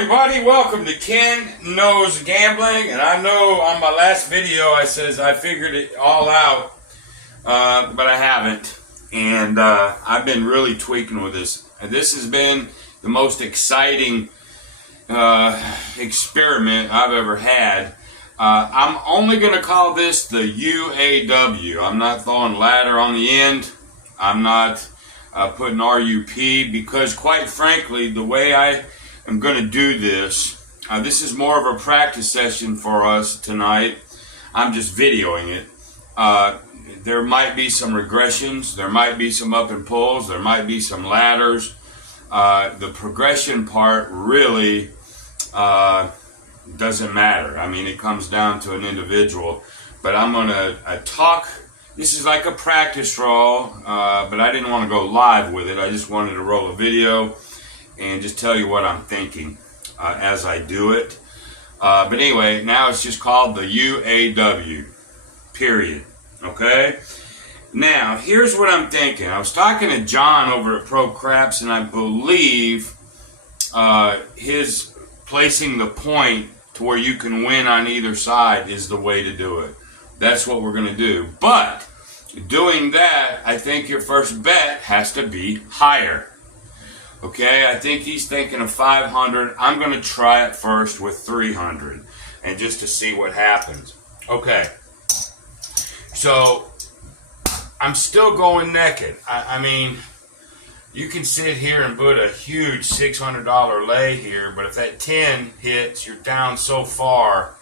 everybody, welcome to Ken Knows Gambling. And I know on my last video I says I figured it all out, but I haven't. And I've been really tweaking with this. And this has been the most exciting experiment I've ever had. I'm only going to call this the UAW. I'm not throwing ladder on the end. I'm not putting RUP because, quite frankly, the way I am going to do this, this is more of a practice session for us tonight. I'm just videoing it. There might be some regressions. There might be some up and pulls. There might be some ladders. The progression part really doesn't matter. I mean, it comes down to an individual. But I'm going to talk. This is like a practice roll, but I didn't want to go live with it. I just wanted to roll a video and just tell you what I'm thinking as I do it. But anyway, now it's just called the UAW, period. Okay? Now, here's what I'm thinking. I was talking to John over at Pro Craps, and I believe his placing the point to where you can win on either side is the way to do it. That's what we're going to do. But doing that, I think your first bet has to be higher. Okay, I think he's thinking of 500. I'm going to try it first with 300 and just to see what happens. Okay, so I'm still going naked. I mean, you can sit here and put a huge $600 lay here, but if that 10 hits, you're down so far.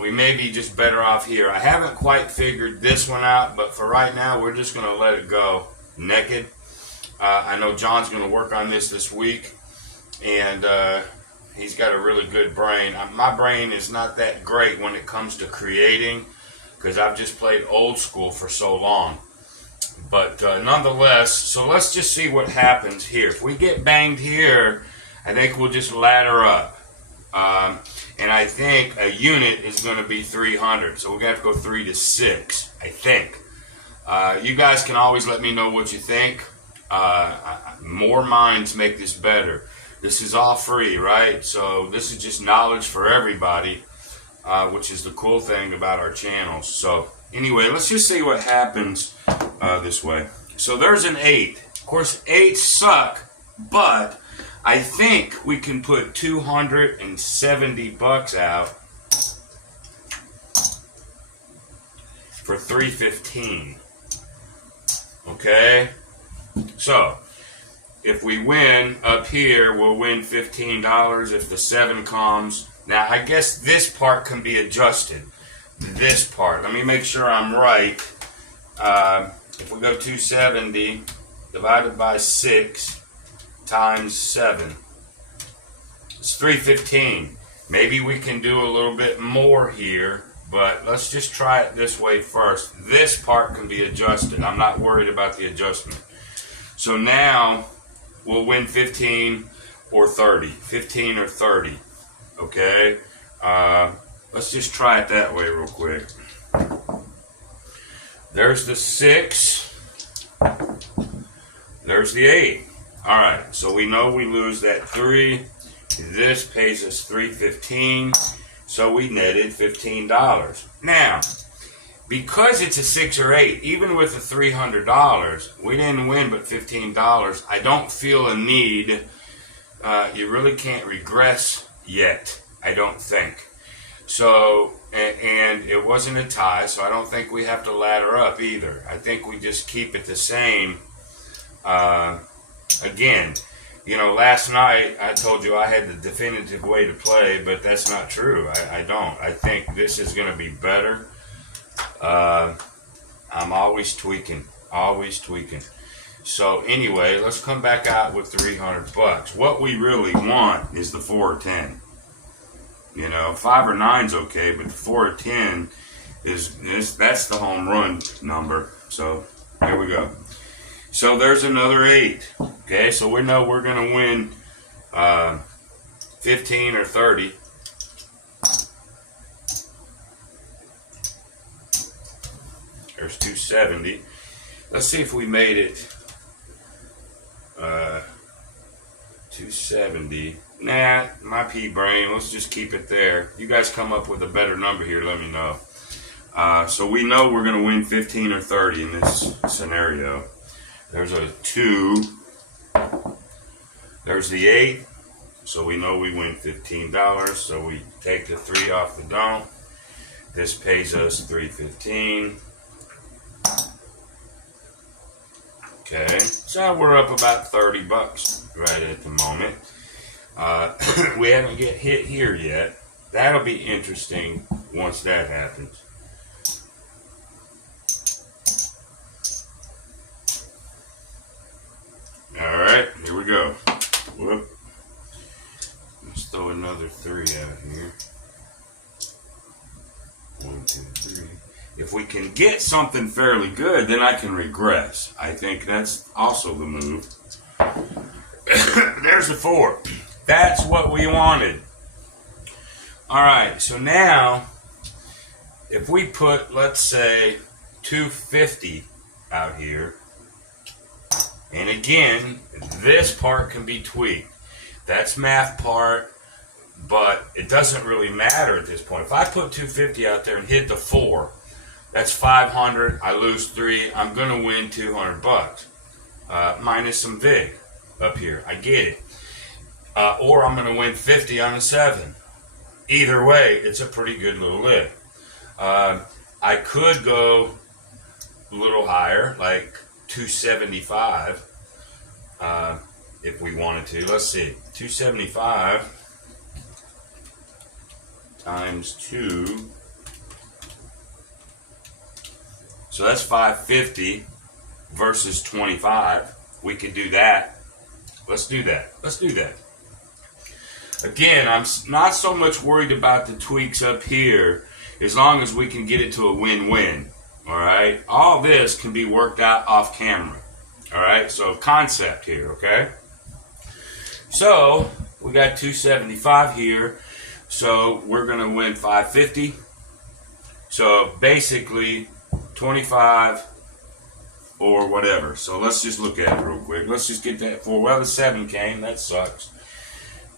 We may be just better off here. I haven't quite figured this one out, but for right now, we're just going to let it go naked. I know John's going to work on this week, and he's got a really good brain. My brain is not that great when it comes to creating because I've just played old school for so long. But nonetheless, so let's just see what happens here. If we get banged here, I think we'll just ladder up. And I think a unit is going to be 300. So we're going to have to go 3 to 6, I think. You guys can always let me know what you think. More minds make this better. This is all free, right? So this is just knowledge for everybody, which is the cool thing about our channels. So anyway, let's just see what happens this way. So there's an 8. Of course, 8s suck, but I think we can put $270 out for 315. Okay? So, if we win up here, we'll win $15 if the 7 comes. Now, I guess this part can be adjusted. This part. Let me make sure I'm right. If we go 270 divided by 6 times 7, it's 315. Maybe we can do a little bit more here, but let's just try it this way first. This part can be adjusted. I'm not worried about the adjustment. So now we'll win 15 or 30. 15 or 30. Okay? Let's just try it that way real quick. There's the 6. There's the 8. Alright, so we know we lose that 3. This pays us $3.15. So we netted $15. Now, because it's a 6 or 8, even with the $300, we didn't win but $15. I don't feel a need. You really can't regress yet, I don't think. So, and it wasn't a tie, so I don't think we have to ladder up either. I think we just keep it the same. Again, you know, last night I told you I had the definitive way to play, but that's not true. I don't. I think this is going to be better. I'm always tweaking. Always tweaking. So anyway, let's come back out with $300. What we really want is the 4 or 10. You know, 5 or 9's okay, but the 4 or 10 that's the home run number. So there we go. So there's another 8. Okay, so we know we're going to win 15 or 30. There's 270. Let's see if we made it 270. Nah, my pea brain. Let's just keep it there. You guys come up with a better number here. Let me know. So we know we're going to win 15 or 30 in this scenario. There's a 2. There's the 8. So we know we win $15. So we take the 3 off the don't. This pays us $3.15. Okay, so we're up about 30 bucks right at the moment. We haven't get hit here yet. That'll be interesting once that happens. All right, here we go. Whoop. Let's throw another 3 out here. 1, 2, 3. If we can get something fairly good, then I can regress. I think that's also the move. There's the 4. That's what we wanted. All right, so now, if we put, let's say, 250 out here, and again, this part can be tweaked. That's math part, but it doesn't really matter at this point. If I put 250 out there and hit the 4, that's 500. I lose 3. I'm gonna win 200 bucks, minus some vig up here. I get it. Or I'm gonna win 50 on a 7. Either way, it's a pretty good little lift. I could go a little higher, like 275, if we wanted to. Let's see, 275 times 2. So that's 550 versus 25. We could do that. Let's do that. Let's do that. Again, I'm not so much worried about the tweaks up here as long as we can get it to a win-win. All right? All this can be worked out off camera. All right? So concept here, okay? So we got 275 here. So we're going to win 550. So basically 25 or whatever. So let's just look at it real quick. Let's just get that 4. Well, the 7 came. That sucks.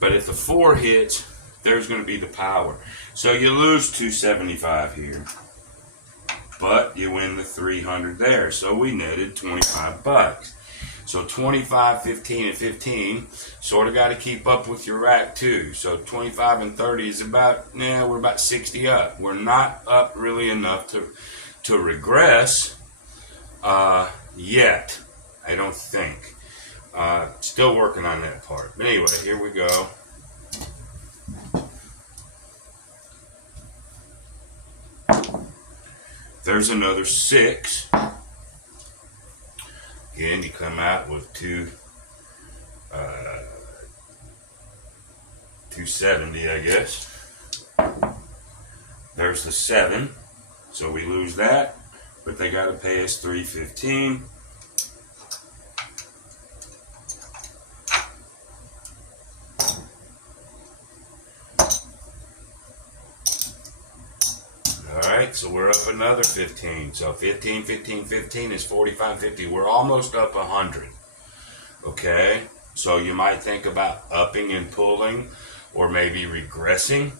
But if the 4 hits, there's going to be the power. So you lose 275 here. But you win the 300 there. So we netted 25 bucks. So 25, 15, and 15 sort of got to keep up with your rack too. So 25 and 30 is about, we're about 60 up. We're not up really enough to regress yet, I don't think. Still working on that part. But anyway, here we go. There's another 6. Again, you come out with 270, I guess. There's the 7. So we lose that. But they got to pay us $3.15. Alright, so we're up another 15. So 15, 15, 15 is 45, 50. We're almost up 100. Okay? So you might think about upping and pulling or maybe regressing.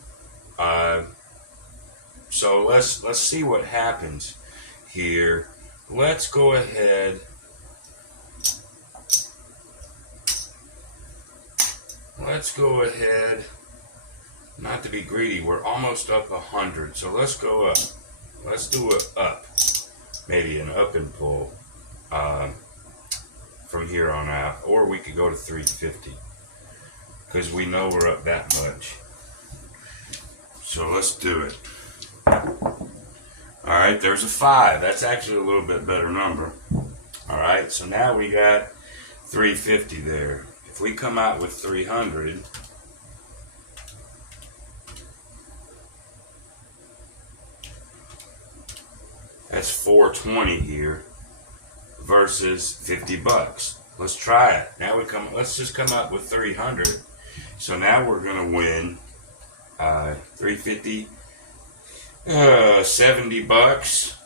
So let's see what happens here. Let's go ahead. Not to be greedy, we're almost up 100. So let's go up. Let's do it up. Maybe an up and pull from here on out. Or we could go to 350. Because we know we're up that much. So let's do it. Alright, there's a 5. That's actually a little bit better number. Alright, so now we got 350 there. If we come out with 300, that's 420 here versus 50 bucks. Let's try it. Now let's just come up with 300. So now we're going to win 350, 70 bucks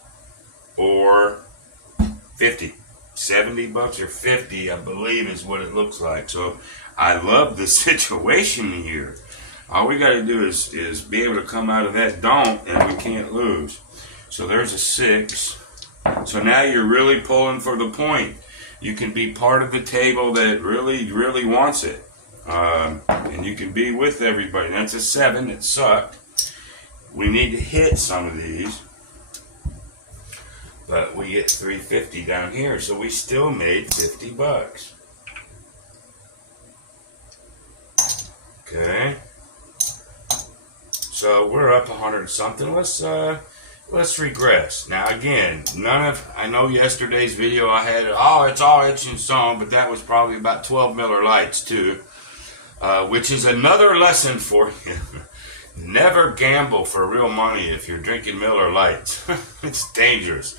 or 50. 70 bucks or 50, I believe is what it looks like. So I love the situation here. All we got to do is be able to come out of that don't, and we can't lose. So there's a 6. So now you're really pulling for the point. You can be part of the table that really, really wants it. And you can be with everybody. That's a 7. It sucked. We need to hit some of these. But we get 350 down here. So we still made 50 bucks. Okay. So we're up 100 something. Let's regress. Now again, I know yesterday's video I had, it's all etch and sewn, but that was probably about 12 Miller Lights too. Which is another lesson for you. Never gamble for real money if you're drinking Miller Lights. It's dangerous.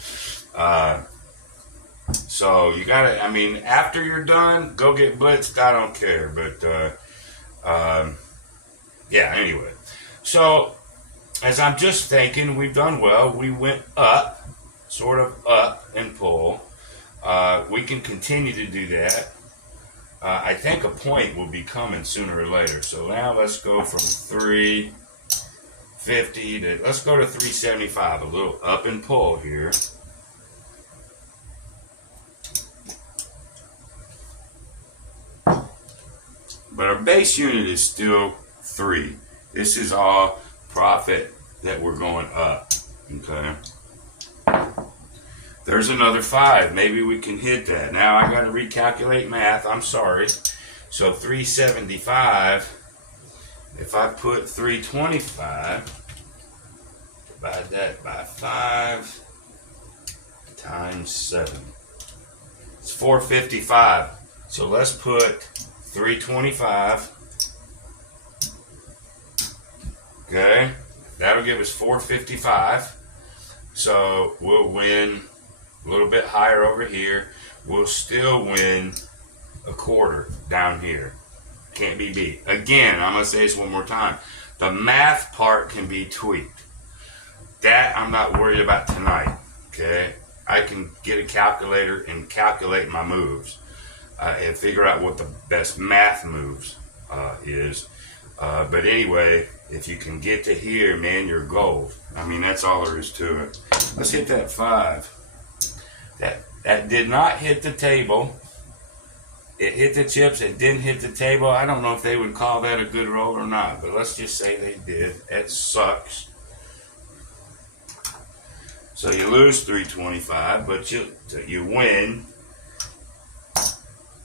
So you gotta, after you're done, go get blitzed. I don't care. But, yeah, anyway. So, as I'm just thinking, we've done well. We went up, sort of up and pull. We can continue to do that. I think a point will be coming sooner or later. So now let's go from 350 to, let's go to 375. A little up and pull here. But our base unit is still 3. This is all profit that we're going up. Okay. There's another 5. Maybe we can hit that. Now I got to recalculate math. I'm sorry. So 375. If I put 325, divide that by 5 times 7. It's 455. So let's put 325. Okay. That'll give us 455. So we'll win a little bit higher over here. We'll still win a quarter down here. Can't be beat. Again, I'm going to say this one more time. The math part can be tweaked. That I'm not worried about tonight. Okay? I can get a calculator and calculate my moves. And figure out what the best math moves is. But anyway, if you can get to here, man, you're gold. That's all there is to it. Let's hit that 5. That did not hit the table. It hit the chips. It didn't hit the table. I don't know if they would call that a good roll or not, but let's just say they did. That sucks. So you lose 325, but you win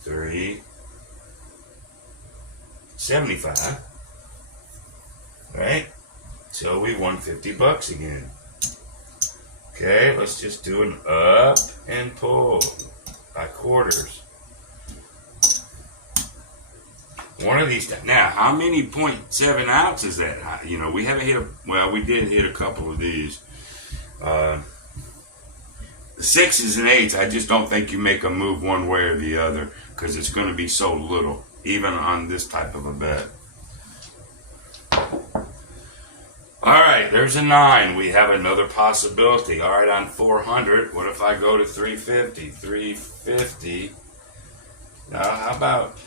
375. Right? So we won 50 bucks again. Okay, let's just do an up and pull by quarters. One of these. Now, how many 0.7 ounces is that? We haven't hit we did hit a couple of these. The 6s and 8s, I just don't think you make a move one way or the other because it's going to be so little, even on this type of a bet. All right, there's a 9. We have another possibility. All right, on 400, what if I go to 350? 350. Now, how about,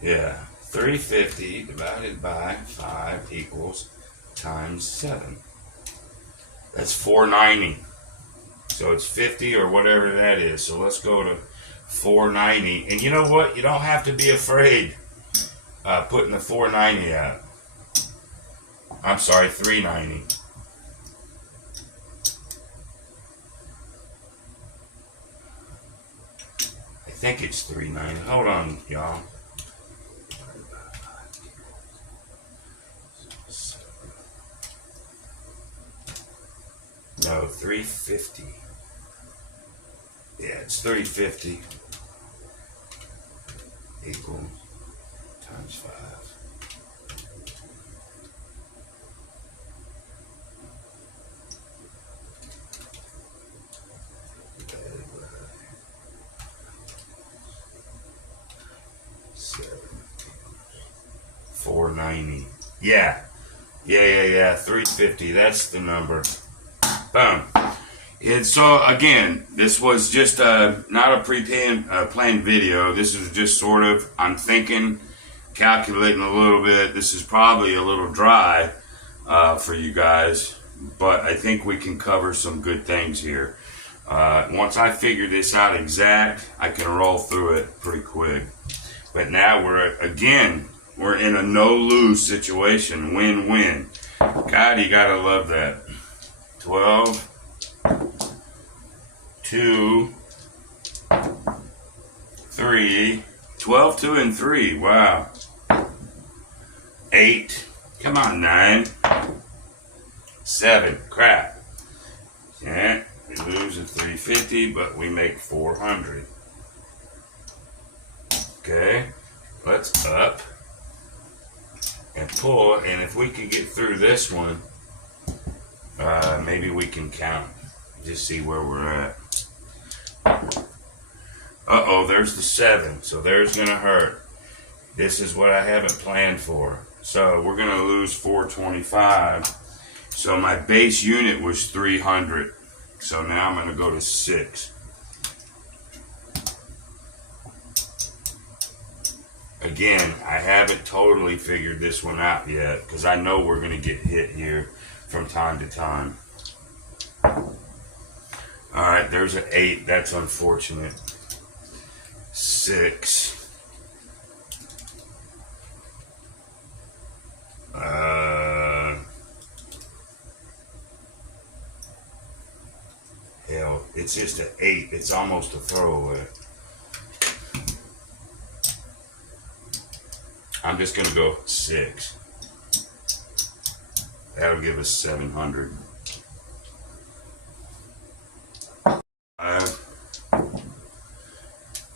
350 divided by 5 equals times 7. That's 490. So it's 50 or whatever that is. So let's go to 490. And you know what? You don't have to be afraid putting the 490 out. I'm sorry, 390. I think it's 390. Hold on, y'all. No, 350. Yeah, it's 350 equals times 5. Divided by 7. 490. Yeah. 350. That's the number. Boom. And so again, this was just not a planned video. This is just sort of, I'm thinking, calculating a little bit. This is probably a little dry for you guys, but I think we can cover some good things here. Once I figure this out exact, I can roll through it pretty quick. But now we're in a no-lose situation, win-win. God, you gotta love that. 12, 2, 3, 12, 2, and 3. Wow. 8. Come on, 9. 7. Crap. Yeah, we lose at 350, but we make 400. Okay, let's up and pull, and if we can get through this one, maybe we can count. Just see where we're at. Uh-oh, there's the 7, so there's gonna hurt. This is what I haven't planned for. So we're gonna lose 425. So my base unit was 300. So now I'm gonna go to 6. Again, I haven't totally figured this one out yet, because I know we're gonna get hit here from time to time. Alright, there's an 8. That's unfortunate. 6. Hell, it's just an 8. It's almost a throwaway. I'm just going to go 6. That'll give us 700. 5,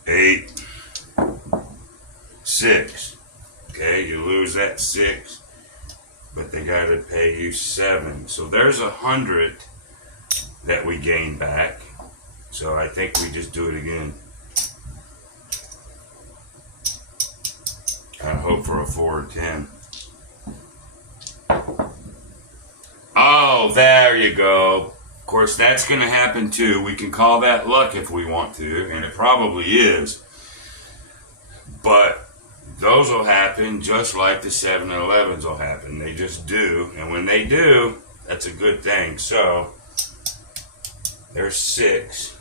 8, 6. Okay, you lose that 6, but they got to pay you 7. So there's 100 that we gain back. So I think we just do it again. I hope for a 4 or 10. Oh, there you go. Of course, that's going to happen too. We can call that luck if we want to, and it probably is. But those will happen just like the 7 and 11s will happen. They just do. And when they do, that's a good thing. So there's 6.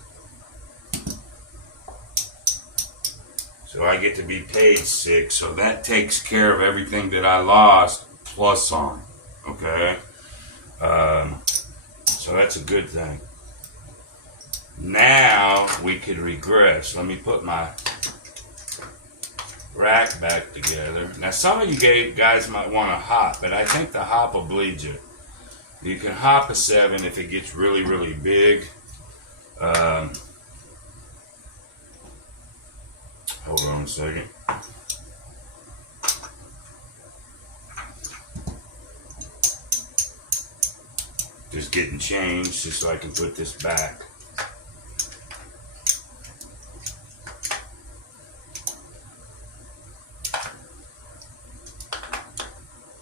So I get to be paid 6. So that takes care of everything that I lost plus some. Okay? So that's a good thing. Now we could regress. Let me put my rack back together. Now some of you guys might want to hop, but I think the hop will bleed you. You can hop a 7 if it gets really, really big. Hold on a second. Just getting changed just so I can put this back.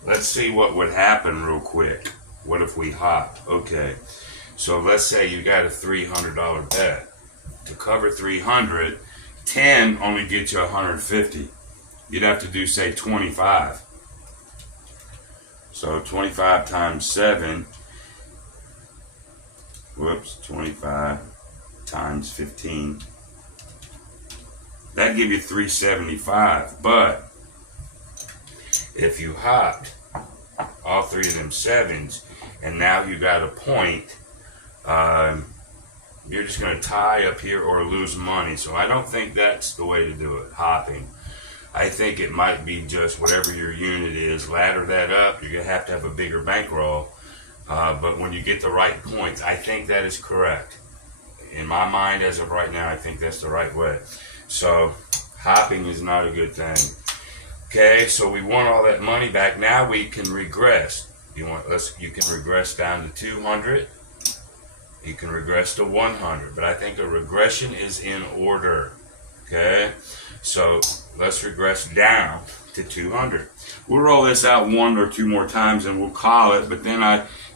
Let's see what would happen real quick. What if we hop? Okay, so let's say you got a $300 bet. To cover 300, 10 only gets you 150. You'd have to do, say, 25. So 25 times 7. Whoops, 25 times 15. That'd give you 375. But if you hopped all 3 of them 7s, and now you got a point, you're just going to tie up here or lose money. So I don't think that's the way to do it, hopping. I think it might be just whatever your unit is, ladder that up. You're going to have a bigger bankroll. But when you get the right points, I think that is correct. In my mind, as of right now, I think that's the right way. So hopping is not a good thing. Okay, so we want all that money back. Now we can regress. You can regress down to 200. You can regress to 100. But I think a regression is in order. Okay, so let's regress down to 200. We'll roll this out 1 or 2 more times and we'll call it. But then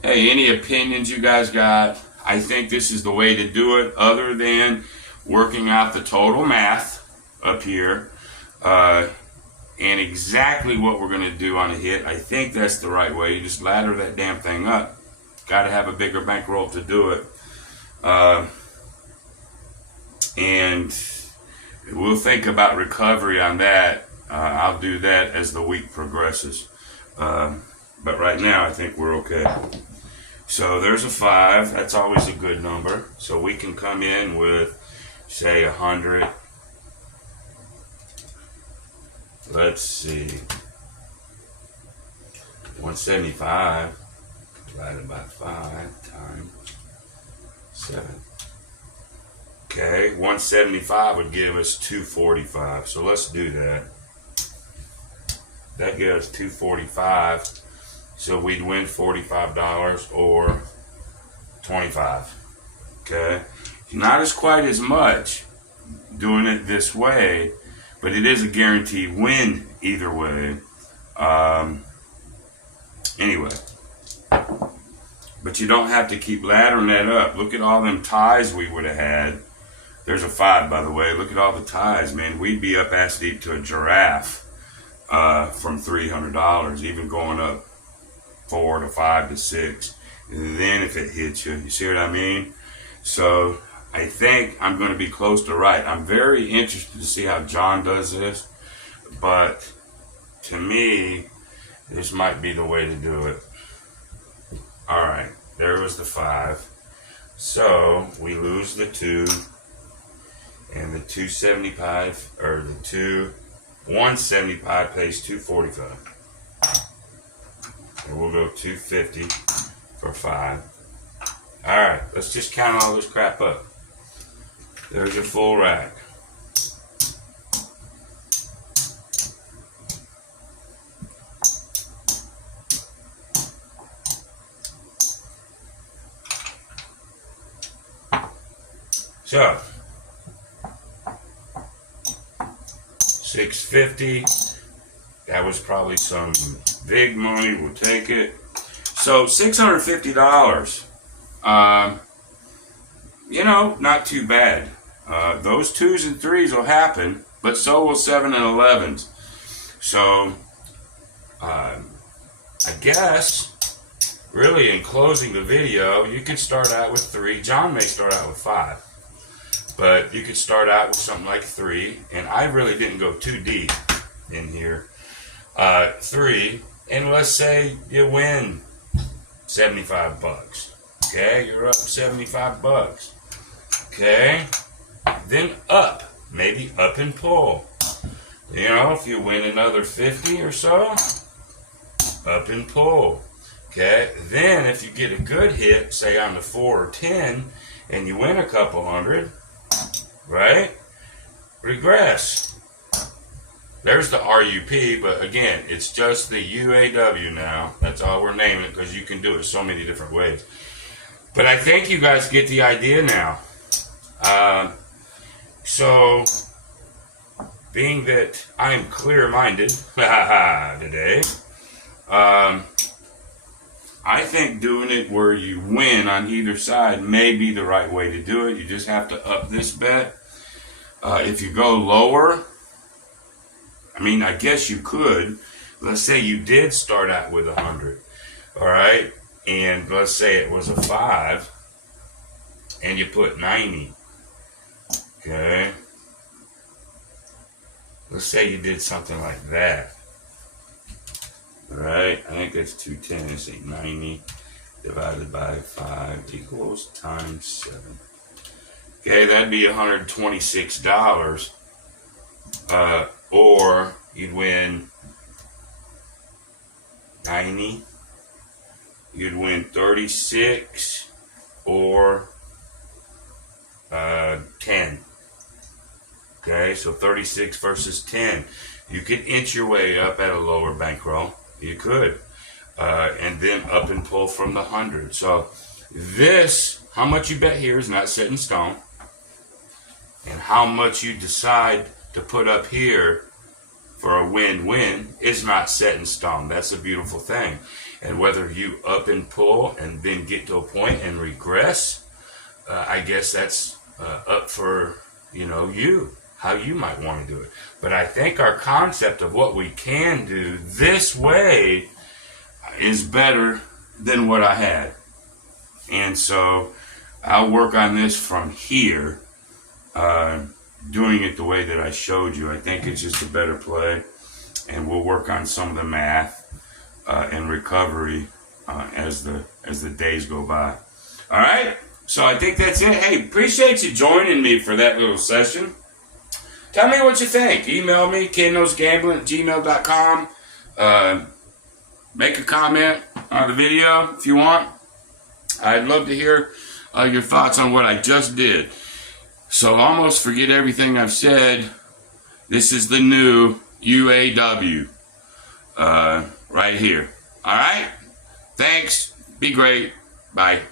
hey, any opinions you guys got? I think this is the way to do it, other than working out the total math up here and exactly what we're going to do on a hit. I think that's the right way. You just ladder that damn thing up. Got to have a bigger bankroll to do it. And we'll think about recovery on that. I'll do that as the week progresses. But right now, I think we're okay. So there's a 5. That's always a good number. So we can come in with, say, 100. Let's see. 175 divided by 5 times 7. Okay, 175 would give us 245. So let's do that. That gives 245. So we'd win $45 or 25. Okay, not as quite as much doing it this way, but it is a guaranteed win either way. Anyway, but you don't have to keep laddering that up. Look at all them ties we would have had. There's a 5, by the way. Look at all the ties, man. We'd be up ass deep to a giraffe from $300, even going up 4 to 5 to 6. And then if it hits you, you see what I mean? So I think I'm going to be close to right. I'm very interested to see how John does this, but to me, this might be the way to do it. All right, there was the 5. So we lose the 2, and the 275, or the 175 pays 245. And we'll go 250 for 5. All right, let's just count all this crap up. There's your full rack. So, 650. That was probably some big money. We'll take it. So $650. You know, not too bad. Those 2s and 3s will happen, but so will 7 and 11s. So, I guess, really in closing the video, you could start out with 3. John may start out with 5. But you could start out with something like 3, and I really didn't go too deep in here. 3, and let's say you win $75. Okay, you're up $75. Okay, then up, maybe up and pull. You know, if you win another 50 or so, up and pull. Okay, then if you get a good hit, say on the 4 or 10, and you win a couple hundred, right? Regress. There's the RUP, but again, it's just the UAW now. That's all we're naming it, because you can do it so many different ways. But I think you guys get the idea now. So, being that I am clear-minded today, I think doing it where you win on either side may be the right way to do it. You just have to up this bet. If you go lower, I mean, I guess you could. Let's say you did start out with 100, all right? And let's say it was a 5, and you put 90, okay? Let's say you did something like that, all right? I think that's 210. Let's say 90 divided by 5 equals times 7. Okay, that'd be $126. Or you'd win 90. You'd win 36 or 10. Okay, so 36 versus 10. You could inch your way up at a lower bankroll. You could. And then up and pull from the 100. So this, how much you bet here is not set in stone. And how much you decide to put up here for a win-win is not set in stone. That's a beautiful thing. And whether you up and pull and then get to a point and regress, I guess that's up for, you, how you might want to do it. But I think our concept of what we can do this way is better than what I had. And so I'll work on this from here, doing it the way that I showed you. I think it's just a better play. And we'll work on some of the math and recovery as the days go by. All right? So I think that's it. Hey, appreciate you joining me for that little session. Tell me what you think. Email me, knosgambling@gmail.com. Make a comment on the video if you want. I'd love to hear your thoughts on what I just did. So almost forget everything I've said. This is the new UAW right here. All right? Thanks. Be great. Bye.